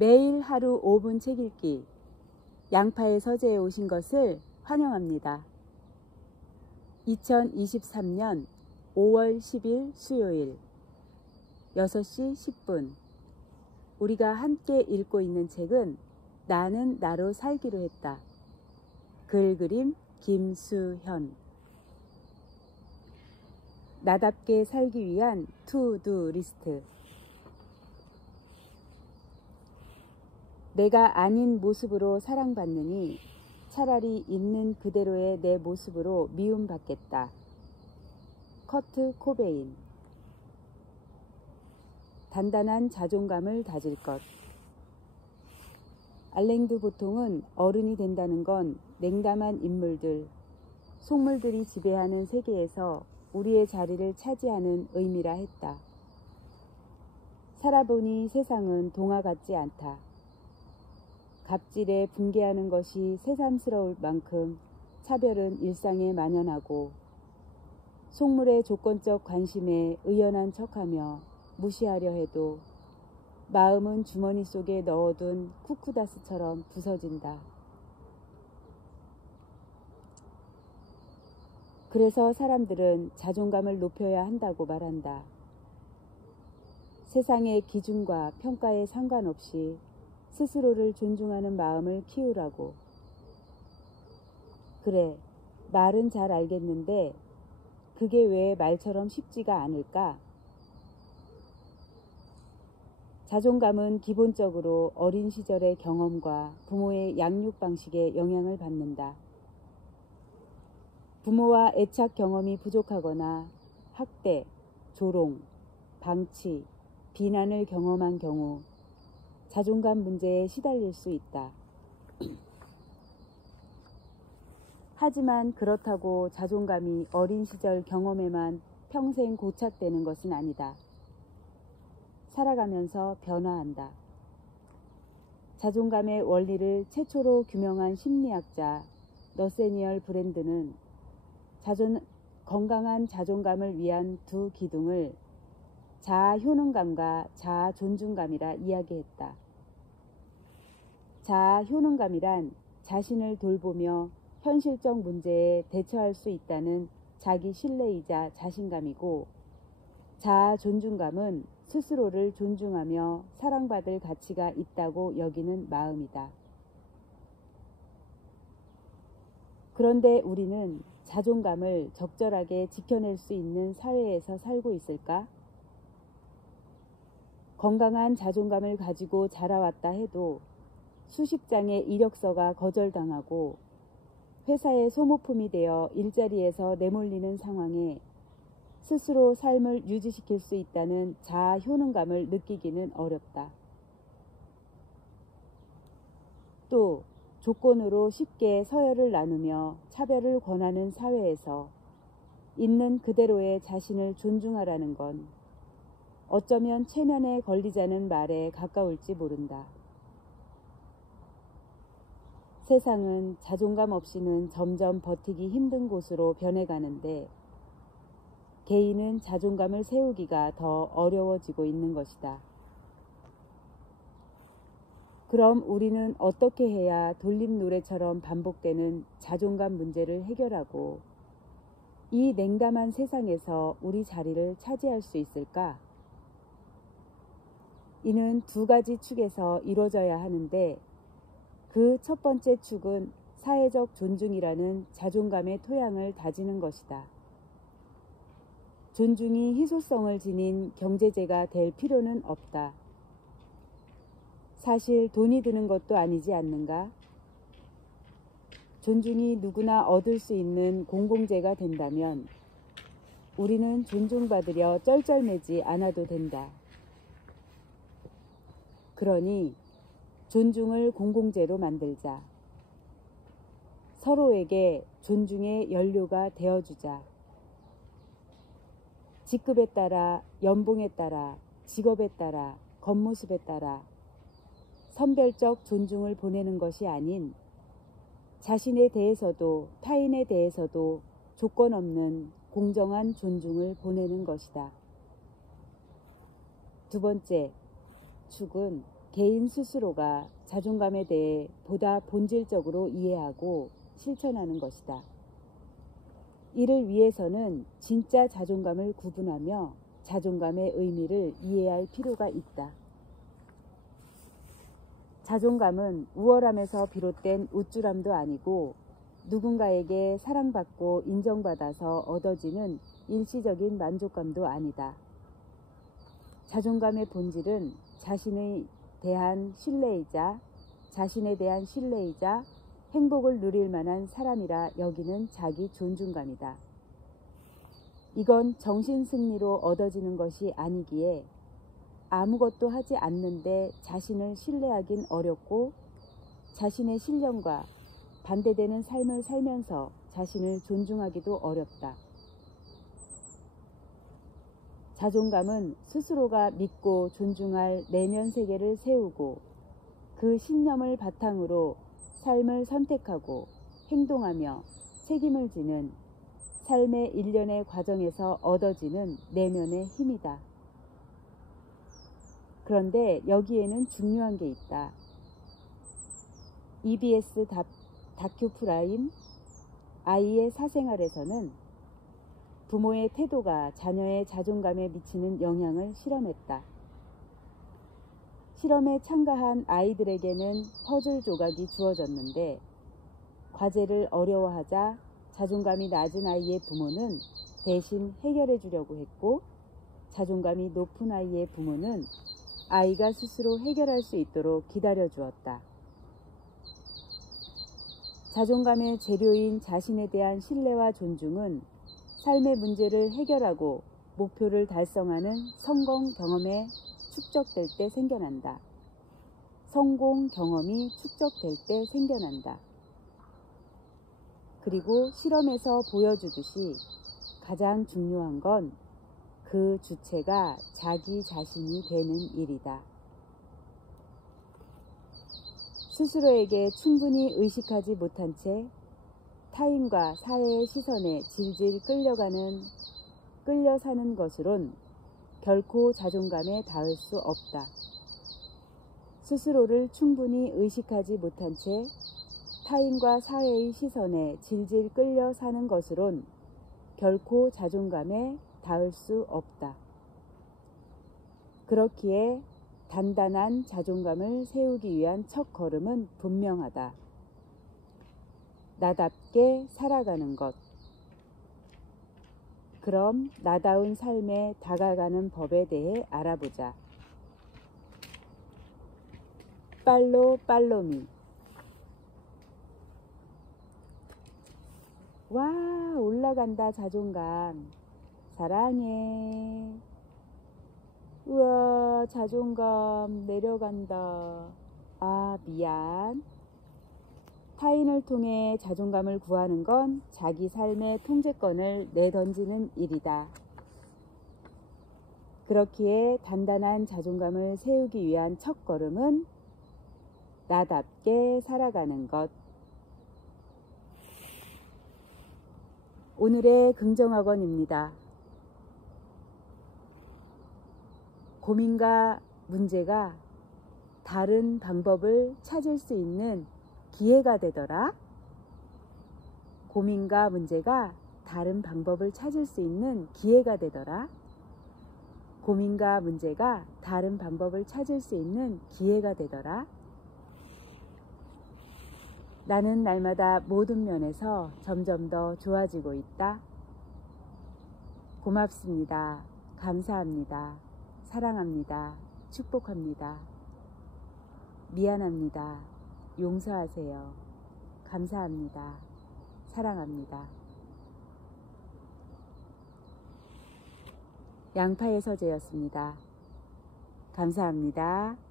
매일 하루 5분 책 읽기 양파의 서재에 오신 것을 환영합니다. 2023년 5월 10일 수요일 6시 10분 우리가 함께 읽고 있는 책은 나는 나로 살기로 했다. 글 그림 김수현. 나답게 살기 위한 투두 리스트. 내가 아닌 모습으로 사랑받느니 차라리 있는 그대로의 내 모습으로 미움받겠다. 커트 코베인. 단단한 자존감을 다질 것. 알랭드 보통은 어른이 된다는 건 냉담한 인물들, 속물들이 지배하는 세계에서 우리의 자리를 차지하는 의미라 했다. 살아보니 세상은 동화 같지 않다. 갑질에 붕괴하는 것이 새삼스러울 만큼 차별은 일상에 만연하고 속물의 조건적 관심에 의연한 척하며 무시하려 해도 마음은 주머니 속에 넣어둔 쿠쿠다스처럼 부서진다. 그래서 사람들은 자존감을 높여야 한다고 말한다. 세상의 기준과 평가에 상관없이 스스로를 존중하는 마음을 키우라고. 그래, 말은 잘 알겠는데 그게 왜 말처럼 쉽지가 않을까? 자존감은 기본적으로 어린 시절의 경험과 부모의 양육 방식에 영향을 받는다. 부모와 애착 경험이 부족하거나 학대, 조롱, 방치, 비난을 경험한 경우 자존감 문제에 시달릴 수 있다. 하지만 그렇다고 자존감이 어린 시절 경험에만 평생 고착되는 것은 아니다. 살아가면서 변화한다. 자존감의 원리를 최초로 규명한 심리학자 너세니얼 브랜드는 건강한 자존감을 위한 두 기둥을 자아 효능감과 자아 존중감이라 이야기했다. 자아 효능감이란 자신을 돌보며 현실적 문제에 대처할 수 있다는 자기 신뢰이자 자신감이고, 자아 존중감은 스스로를 존중하며 사랑받을 가치가 있다고 여기는 마음이다. 그런데 우리는 자존감을 적절하게 지켜낼 수 있는 사회에서 살고 있을까? 건강한 자존감을 가지고 자라왔다 해도 수십 장의 이력서가 거절당하고 회사의 소모품이 되어 일자리에서 내몰리는 상황에 스스로 삶을 유지시킬 수 있다는 자아 효능감을 느끼기는 어렵다. 또 조건으로 쉽게 서열을 나누며 차별을 권하는 사회에서 있는 그대로의 자신을 존중하라는 건 어쩌면 체면에 걸리자는 말에 가까울지 모른다. 세상은 자존감 없이는 점점 버티기 힘든 곳으로 변해가는데 개인은 자존감을 세우기가 더 어려워지고 있는 것이다. 그럼 우리는 어떻게 해야 돌림 노래처럼 반복되는 자존감 문제를 해결하고 이 냉담한 세상에서 우리 자리를 차지할 수 있을까? 이는 두 가지 축에서 이루어져야 하는데 그 첫 번째 축은 사회적 존중이라는 자존감의 토양을 다지는 것이다. 존중이 희소성을 지닌 경제제가 될 필요는 없다. 사실 돈이 드는 것도 아니지 않는가? 존중이 누구나 얻을 수 있는 공공재가 된다면 우리는 존중받으려 쩔쩔매지 않아도 된다. 그러니 존중을 공공재로 만들자. 서로에게 존중의 연료가 되어주자. 직급에 따라, 연봉에 따라, 직업에 따라, 겉모습에 따라 선별적 존중을 보내는 것이 아닌 자신에 대해서도 타인에 대해서도 조건 없는 공정한 존중을 보내는 것이다. 두 번째 축은 개인 스스로가 자존감에 대해 보다 본질적으로 이해하고 실천하는 것이다. 이를 위해서는 진짜 자존감을 구분하며 자존감의 의미를 이해할 필요가 있다. 자존감은 우월함에서 비롯된 우쭐함도 아니고 누군가에게 사랑받고 인정받아서 얻어지는 일시적인 만족감도 아니다. 자존감의 본질은 자신에 대한 신뢰이자 행복을 누릴 만한 사람이라 여기는 자기 존중감이다. 이건 정신승리로 얻어지는 것이 아니기에 아무것도 하지 않는데 자신을 신뢰하긴 어렵고 자신의 신념과 반대되는 삶을 살면서 자신을 존중하기도 어렵다. 자존감은 스스로가 믿고 존중할 내면 세계를 세우고 그 신념을 바탕으로 삶을 선택하고 행동하며 책임을 지는 삶의 일련의 과정에서 얻어지는 내면의 힘이다. 그런데 여기에는 중요한 게 있다. EBS 다큐 프라임 아이의 사생활에서는 부모의 태도가 자녀의 자존감에 미치는 영향을 실험했다. 실험에 참가한 아이들에게는 퍼즐 조각이 주어졌는데 과제를 어려워하자 자존감이 낮은 아이의 부모는 대신 해결해 주려고 했고 자존감이 높은 아이의 부모는 아이가 스스로 해결할 수 있도록 기다려 주었다. 자존감의 재료인 자신에 대한 신뢰와 존중은 삶의 문제를 해결하고 목표를 달성하는 성공 경험에 축적될 때 생겨난다. 성공 경험이 축적될 때 생겨난다. 그리고 실험에서 보여주듯이 가장 중요한 건 그 주체가 자기 자신이 되는 일이다. 스스로에게 충분히 의식하지 못한 채 타인과 사회의 시선에 질질 끌려 사는 것으론 결코 자존감에 닿을 수 없다. 스스로를 충분히 의식하지 못한 채 타인과 사회의 시선에 질질 끌려 사는 것으론 결코 자존감에 닿을 수 없다. 그렇기에 단단한 자존감을 세우기 위한 첫 걸음은 분명하다. 나답게 살아가는 것. 그럼 나다운 삶에 다가가는 법에 대해 알아보자. 팔로미. 와, 올라간다 자존감. 사랑해. 우와, 자존감 내려간다. 아, 미안. 타인을 통해 자존감을 구하는 건 자기 삶의 통제권을 내던지는 일이다. 그렇기에 단단한 자존감을 세우기 위한 첫걸음은 나답게 살아가는 것. 오늘의 긍정학원입니다. 고민과 문제가 다른 방법을 찾을 수 있는 기회가 되더라. 고민과 문제가 다른 방법을 찾을 수 있는 기회가 되더라. 고민과 문제가 다른 방법을 찾을 수 있는 기회가 되더라. 나는 날마다 모든 면에서 점점 더 좋아지고 있다. 고맙습니다. 감사합니다. 사랑합니다. 축복합니다. 미안합니다. 용서하세요. 감사합니다. 사랑합니다. 양파의 서재였습니다. 감사합니다.